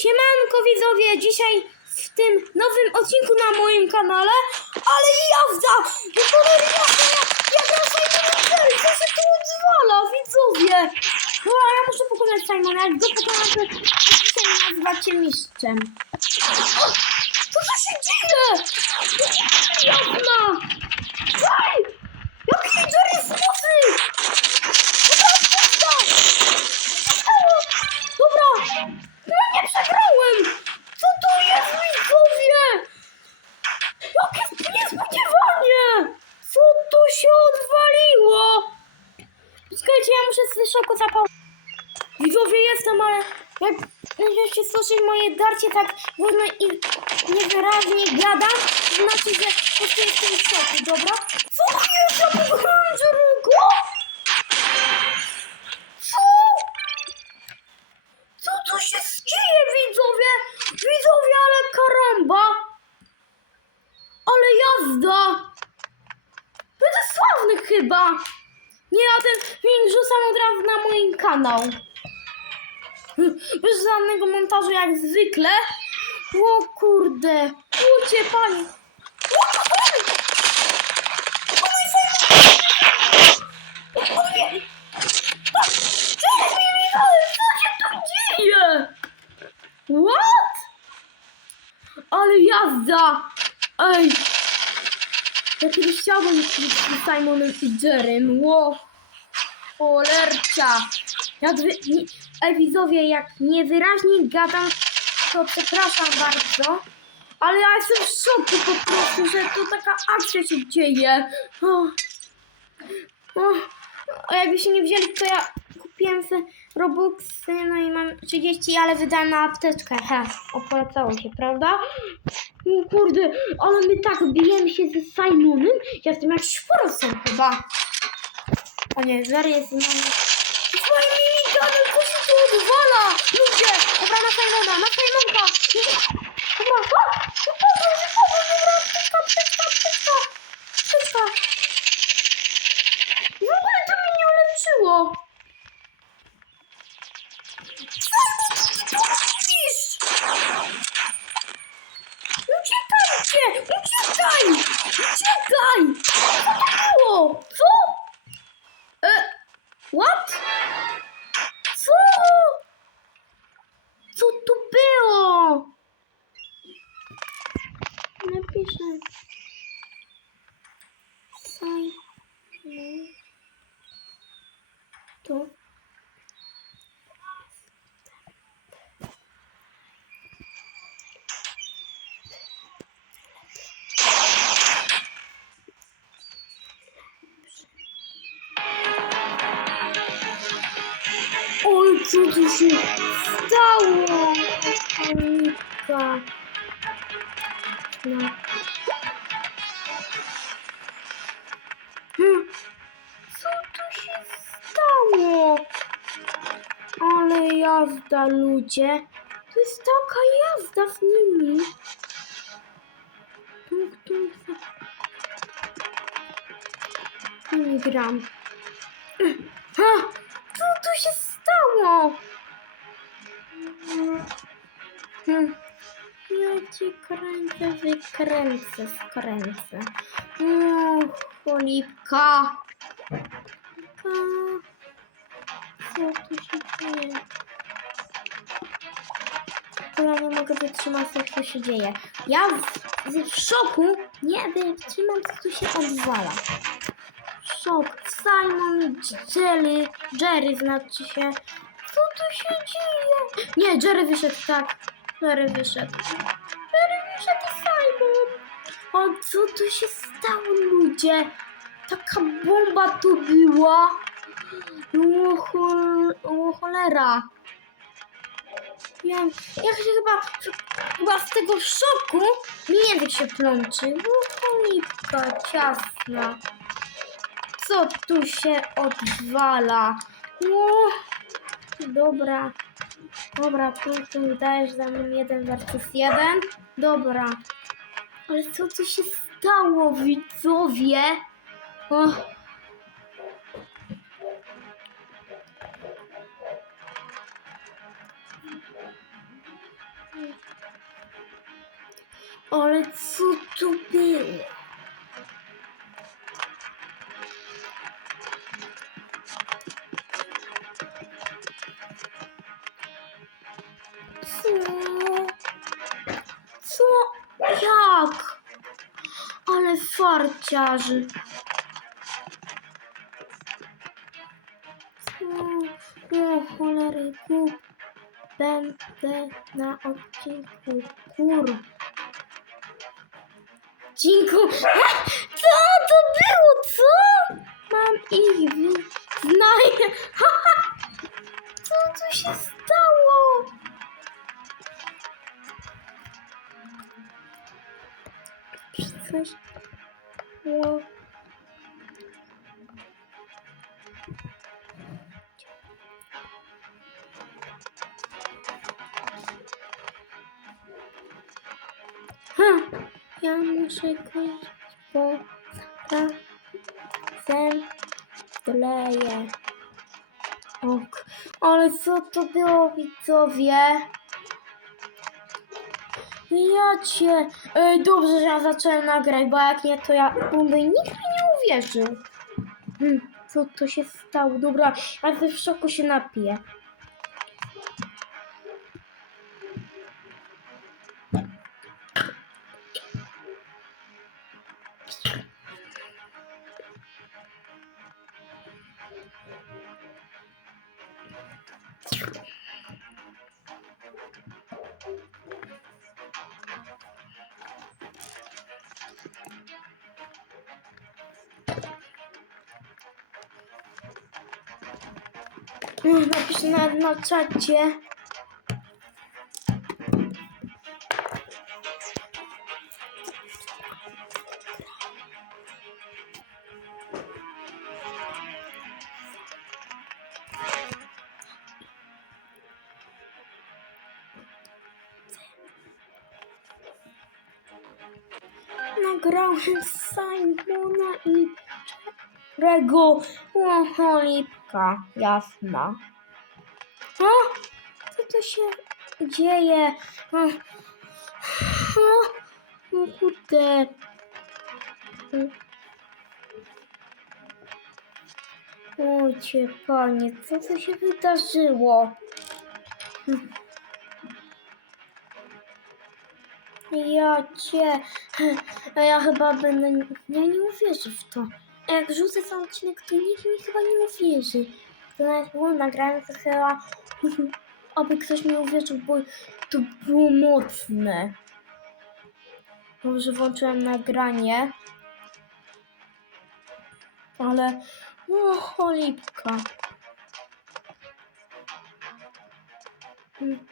Siemanko widzowie, dzisiaj w tym nowym odcinku na moim kanale, ale jazda! I kolor jazda, ja Simon co się tu odzwala, widzowie! No ja muszę pokonać Simona, jak go pokonam, to dzisiaj mnie nazywacie mistrzem. Co to się dzieje? Jazda! Szybko zapał. Widzowie jestem, ale jak będziecie słyszeć moje darcie tak wolno i niewyraźnie gadam, to znaczy, że po prostu jestem w szoku, dobra? Jest? Ja ten film wrzucam od razu na mój kanał. Bez żadnego montażu jak zwykle. O kurde, ludzie pani. What? Ale jazda! Ej! Ja kiedyś chciałbym być Simonem i Jerem. Ło! Cholercia! Ja dwie, nie, ej widzowie, jak niewyraźnie gadam, to przepraszam bardzo. Ale ja jestem w szoku po prostu, że tu taka akcja się dzieje. O, o, a jakby się nie wzięli, to ja kupiłem sobie Robuxy, no i mam 30, ale wydałem na apteczkę. He, opłacało się, prawda? O kurde, ale my tak bijemy się ze Simonem. Ja jestem jak szporosem chyba. O nie, Zary jest z nami. Swoje minigany, co się tu odwala? Ludzie, dobra, na Simona, na Simonka. Dobra, a, wypadło, wypadło, dobra, apteczka, apteczka, apteczka. Apteczka. W ogóle to mnie nie uleczyło. Co ty tu? Uciekajcie! Uciekaj! Uciekaj! Co to było? Co? What? Co? Co tu było? Napiszę. Saj. Tu. Ludzie. To jest taka jazda z nimi. Tung, Nie gram. Ha! Co tu się stało? Hmm. Ja cię kręcę, wykręcę, skręcę. O, cholipka. Ka. Co tu się dzieje? Ja nie mogę wytrzymać, co tu się dzieje. Ja w, w szoku nie wytrzymam, co tu się odwala. Szok. Simon Jerry. Jerry znaczy się. Co tu się dzieje? Nie, Jerry wyszedł, tak. Jerry wyszedł. Jerry wyszedł i Simon. O, co tu się stało, ludzie? Taka bomba tu była. O, chol, o cholera. Ja, ja się chyba, chyba z tego szoku mi język się plączy. O, cholipka ciasna. Co tu się odwala? No, dobra. Dobra, tu dajesz za mną jeden versus jeden. Dobra. Ale co tu się stało, widzowie? O. Ale co to było? Co? Co? Jak? Ale farciarzy. Co? O cholery, kup. Będę na odcinku. Kur. Dziękuję. Co to było? Co? Mam ich. wi- Ok, ale co to było, widzowie? Ja cię... Ej, dobrze, że ja zacząłem nagrać, bo jak nie, to ja bym nikt mi nie uwierzył. Hmm, co to się stało? Dobra, ja w szoku się napiję. Napiszę na, na czacie. Nagrałem Simona i Rego. O, jasna. O, co tu się dzieje? O, o, o kurde. O cię, panie, co tu się wydarzyło? Ja cię. A ja chyba będę. Ja nie uwierzę w to. Jak rzucę ten odcinek, to nikt mi chyba nie uwierzy. To nawet było nagrane, to chyba. Aby ktoś mi uwierzył, bo to było mocne. Dobrze, włączyłem nagranie. Ale. O, cholipka. Mm.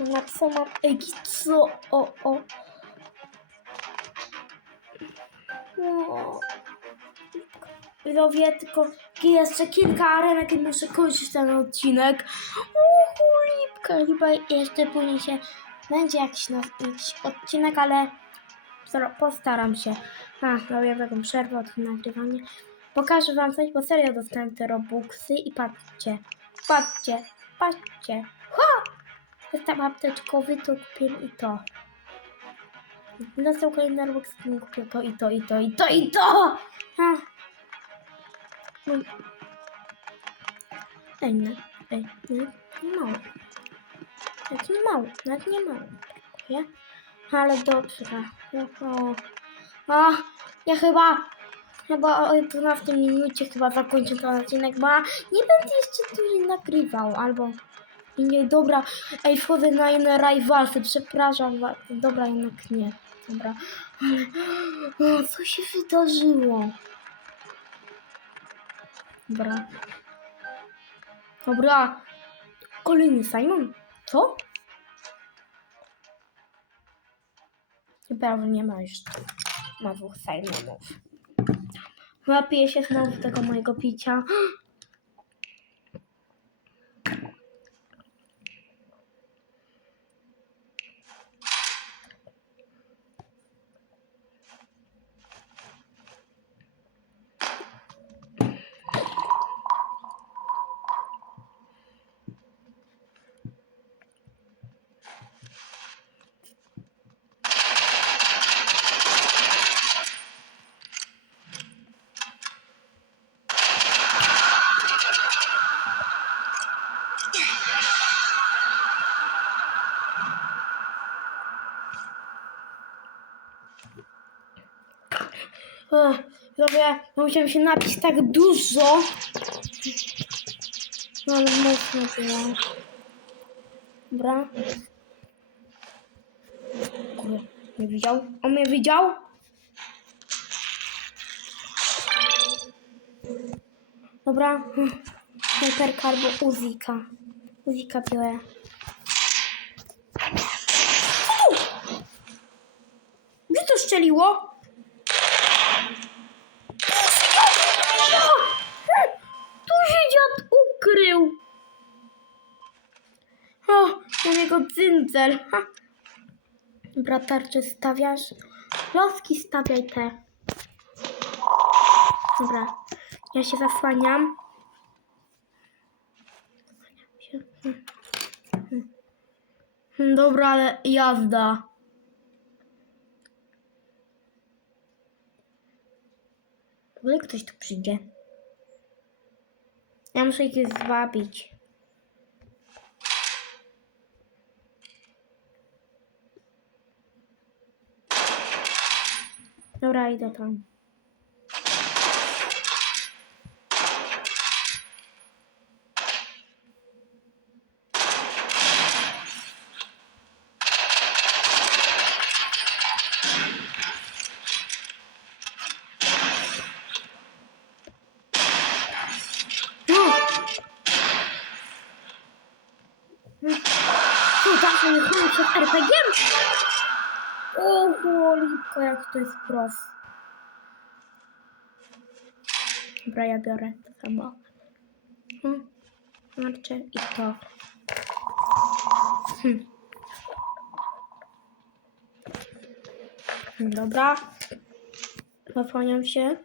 Na co mam egi, co? O, o. O. Widzowie, tylko jeszcze kilka arenek i muszę kończyć ten odcinek. Uhu, lipka. Chyba jeszcze później się będzie jakiś, jakiś odcinek, ale stara- postaram się. A, robię taką przerwę od nagrywania. Pokażę wam coś, bo serio dostałem te robuxy i patrzcie, patrzcie, patrzcie. Ha! Jestem apteczkowy, to kupię i to. Dostał kolejny Robux, kupię to i to i to i to i to! Ha. No. Ej, no, ej, no, nie mało. Jak nie mało, nawet nie mało. Dziękuję. Ale dobrze. O, a, ja chyba, chyba o 12 minucie chyba zakończę ten odcinek, bo nie będę jeszcze dłużej nagrywał, albo nie, dobra, ej, wchodzę na inne rivalsy, przepraszam dobra, jednak nie, dobra, o, co się wydarzyło? Dobra, dobra, kolejny Simon, co? Chyba nie ma już, ma dwóch Simonów. Napiję się znowu tego mojego picia. Ech, Dobra, musiałem się napić tak dużo. No ale mocno było. Dobra. Nie widział? On mnie widział? Dobra. Hyperka albo Uzika. Uzika biorę. Gdzie to szczeliło? Ukrył. O, na niego cyncel. Ha. Dobra, tarczę stawiasz. Loski stawiaj te. Dobra, ja się zasłaniam. Dobra, ale jazda. W ktoś tu przyjdzie. Ja muszę ich zwabić. Dobra, idę tam. No! Co, tak się nie chroni przed RPG? O, cholipko, jak to jest prost. Dobra, ja biorę to samo. Hmm. I to. Hmm. Dobra. Zasłaniam się.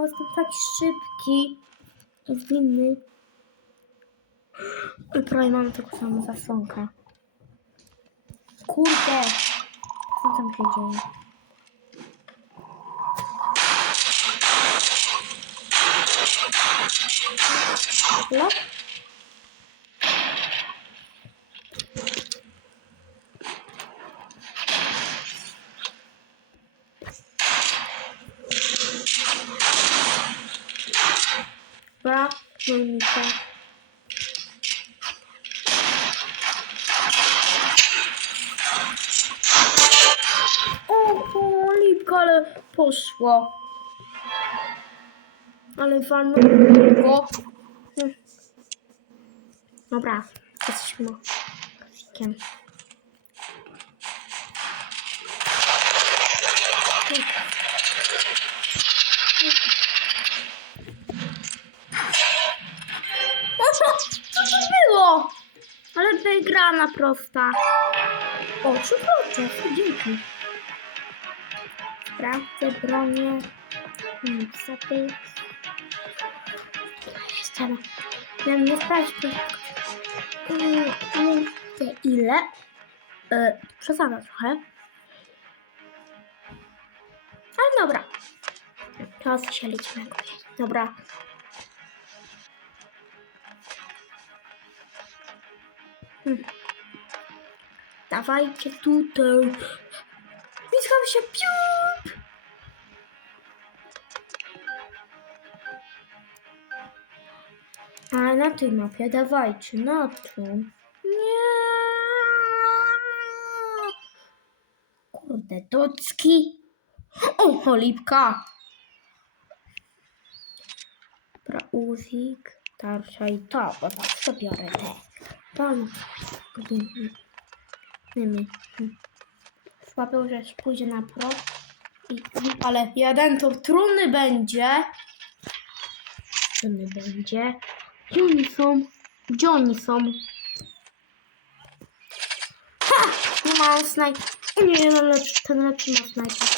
O, Jestem taki szybki. Zwinny. I prawie mam taką samą zasłonkę. Kurde. Co tam się dzieje? No. Dobra, mam mi to. O, lipka, ale poszło. Ale walnął Hmm. Dobra, jesteśmy kozikiem. Co wygrana prosta. O, przepraszam, dzięki. Sprawdzę bronię. Zapy. Jeszcze raz. Miałem nie sprawdzić. to- Mm, ile. E, Przesadzam trochę. Ale dobra. Teraz się liczymy. Dobra. Dawajcie tutaj. Bliskam się. Piup! A na tej mapie dawajcie, na tym. Nie. Kurde, docki. O, cholipka. Dobra, uzik, tarcza i to, bo sobie biorę te. Pan. Nymi. Słabią, że pójdzie na pro. I, ale jeden to trudny będzie. Trudny będzie. Gdzie oni są? Gdzie oni są? Ha! Nie ma snajp... O nie, mam lepszy, ten lepszy ma snajper.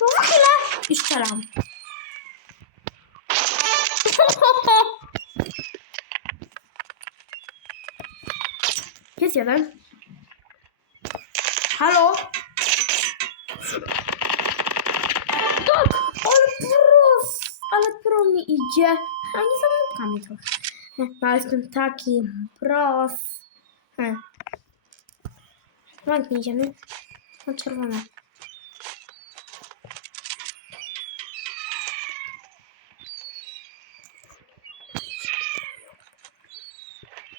No chwilę i strzelam. Jeden. Halo? Tak, ale ale pro mi idzie. A nie za nóżkami trochę. No, ja jestem taki pros. Hmm. Ładnie idziemy. Na czerwone.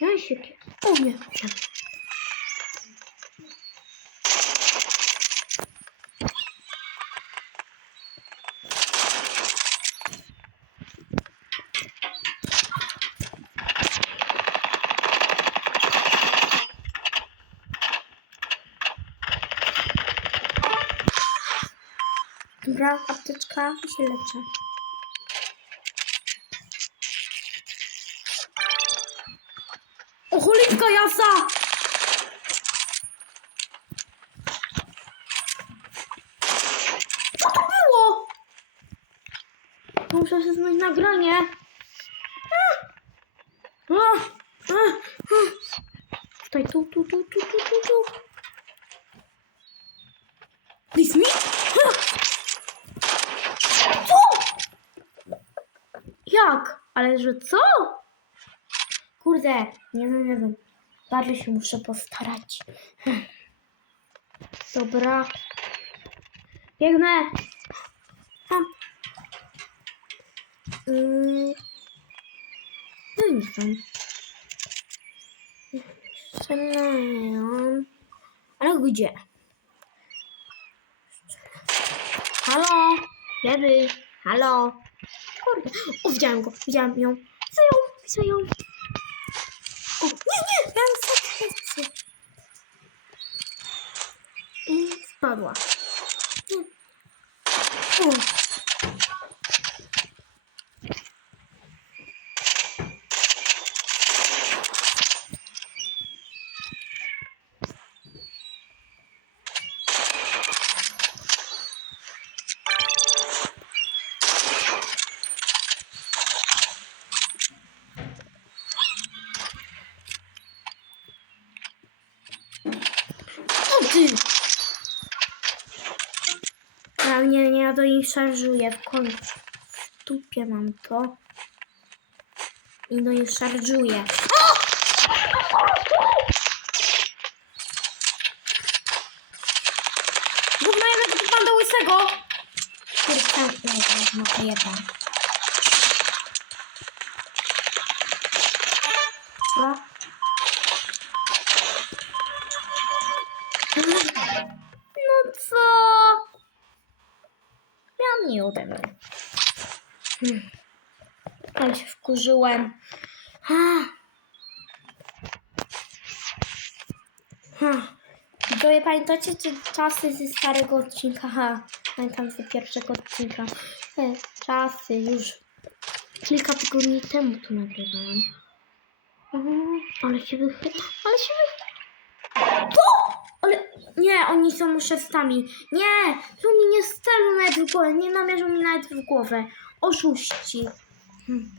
Jasik. O nie. Dobra, apteczka i się leczę. O, jasa! Co to było? Muszę się zmienić nagranie. Tutaj, tu, tu, tu, tu, tu, tu, tu. This me? Ha! Co? Jak? Ale że co? Kurde, nie wiem, nie wiem. Bardzo się muszę postarać. Dobra. Biegnę. Tam. Yy. No i nic tam. Ale gdzie? Halo? Kiedy? Halo? Kurde. O, widziałem go. Widziałem ją. Widzę ją. Widzę ją. O, nie, nie! Miałem sekcję. I spadła. O. O ty! Ja nie, nie, ja do niej szarżuję w końcu. W dupie mam to. I do niej szarżuję. Gówno jeden to pan do łysego! Kurczę, no to jeden. Nie ode mnie. Hmm. Ale się wkurzyłem. Ha. Ha. Widzowie, pamiętacie te czasy ze starego odcinka? Ha. Pamiętam z pierwszego odcinka. Te czasy już kilka tygodni temu tu nagrywałam. Mhm. Ale się wychy... Ale się wychy... Ale nie, oni są oszustami. Nie, to mi nie strzelił nawet w głowę, nie namierzą mi nawet w głowę. Oszuści. Hmm.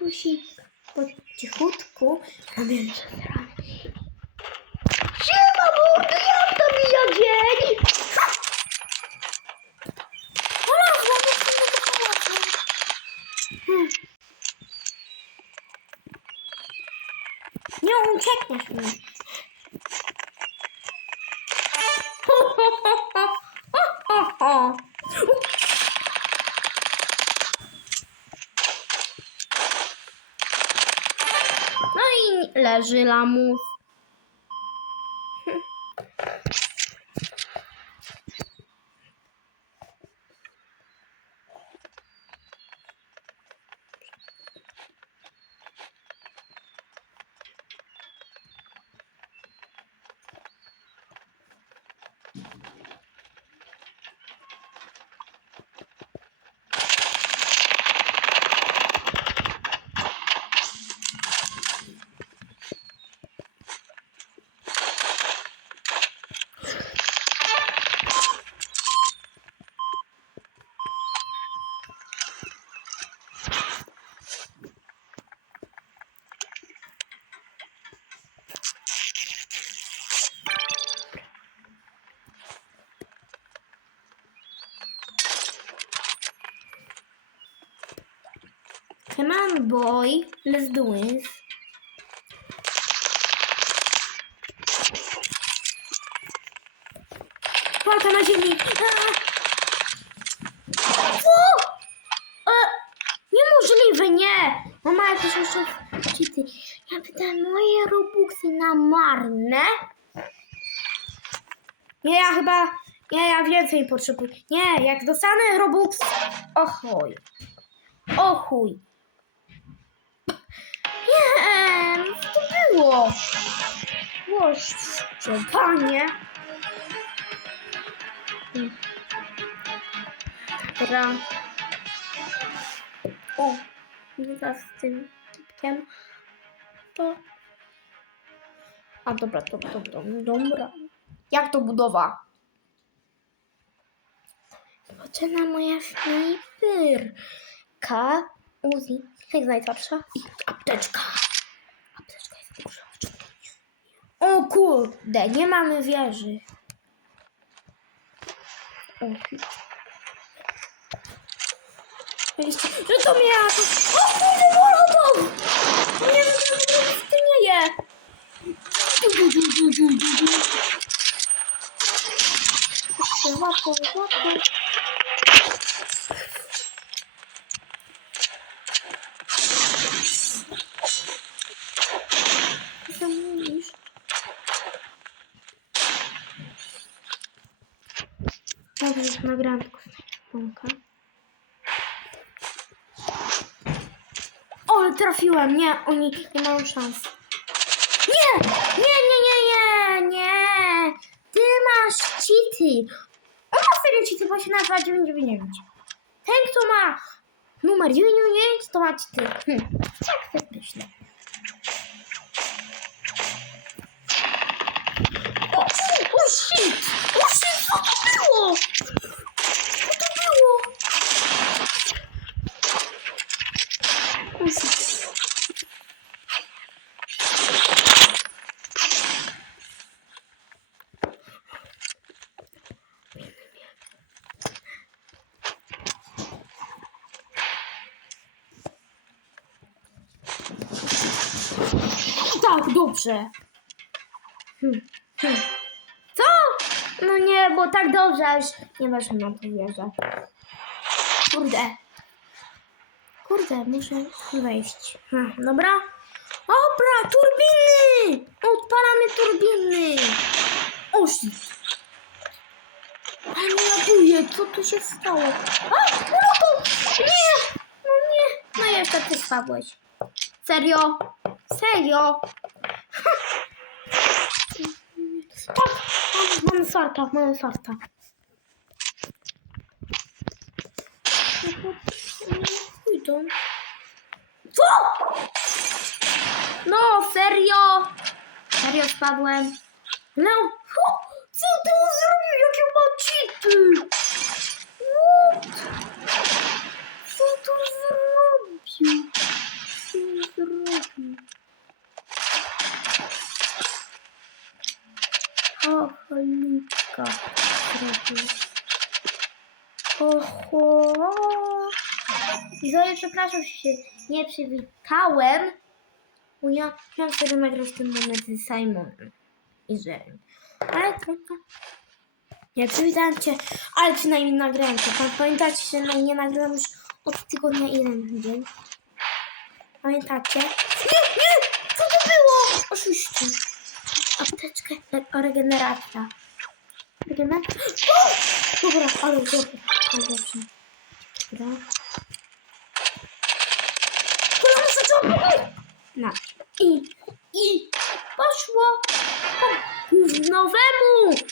Musi po cichutku ramię. Siema, mordy, jak to mija dzień? Znalazłam, jestem na pałacu. Hmm. Nie uciekniesz mi. Ho, ho, ho, ho. Ho, ho, ho. No i leży lamus. Come on, boy. Let's do this. Walka na ziemi. Co? E, niemożliwe, nie. Mama jakieś jeszcze cheaty. Ja wydałem moje robuxy na marne. Nie, ja chyba... Nie, ja więcej potrzebuję. Nie, jak dostanę robux... O chuj. O chuj. Było? Łożcie, panie. Dobra. O, teraz z tym typkiem. To... A dobra, to, to, to, dobra. Jak to budowa? Poczyna moja snajperka. Uzi, jak najsłabsza. I apteczka. O kurde, nie mamy wieży. O, że to to... O kurde, molotov! Nie wiem, to istnieje. Łapą, łapą. Co mówisz? Dobrze, nagrałam tylko snajperkę. O, ale trafiłem. Nie, oni nie mają szans. Nie! Nie, nie, nie, nie, nie! Ty masz cheaty. On ma serio cheaty, bo się nazywa 999. Ten, kto ma numer 999, to ma cheaty. Hm. Tak też co to było? Co to było? Tak, dobrze. Hmm, hmm. No nie, bo tak dobrze, a już nie weszłam na to wieżę. Kurde. Kurde, muszę wejść. Hmm, dobra. Dobra, turbiny! Odpalamy turbiny. O, shit. Ale ładuje, co tu się stało? A, no to... Nie! No nie! No jeszcze ty spadłeś. Serio? Serio? Tak, mamy farta, mamy farta. Pójdą. Co? No, serio? Serio spadłem? No, co ty zrobił? Jakie ma cheaty? What? Co to zrobił? Co zrobił? O, cholipka. Oho. I Zoe, przepraszam, że się nie przywitałem, bo ja chciałam sobie nagrać ten moment z Simonem i Jerem. Ale trudno. Nie przywitałem cię, ale przynajmniej nagrałem to. Pamiętacie, że na- nie nagrałem już od tygodnia jeden dzień? Pamiętacie? Nie, nie! Co to było? Oszuści. Apteczkę, re- regeneracja. Regeneracja. Dobra, ale dobrze, ale. Dobra. Kolana zaczęła Na. I, i poszło po gównowemu.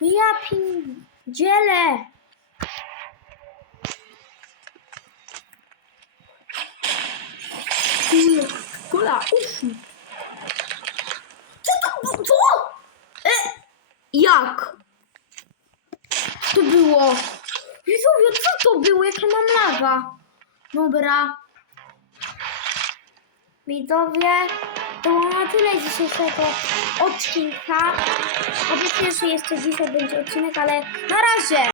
Ja pierdzielę. Kula, kula, uszu. Co? E, jak? to było? Widzowie, co to było? Jakie mam laga? Dobra. Widzowie, to było na tyle dzisiejszego odcinka. Obiecuję, że jeszcze dzisiaj będzie odcinek, ale na razie.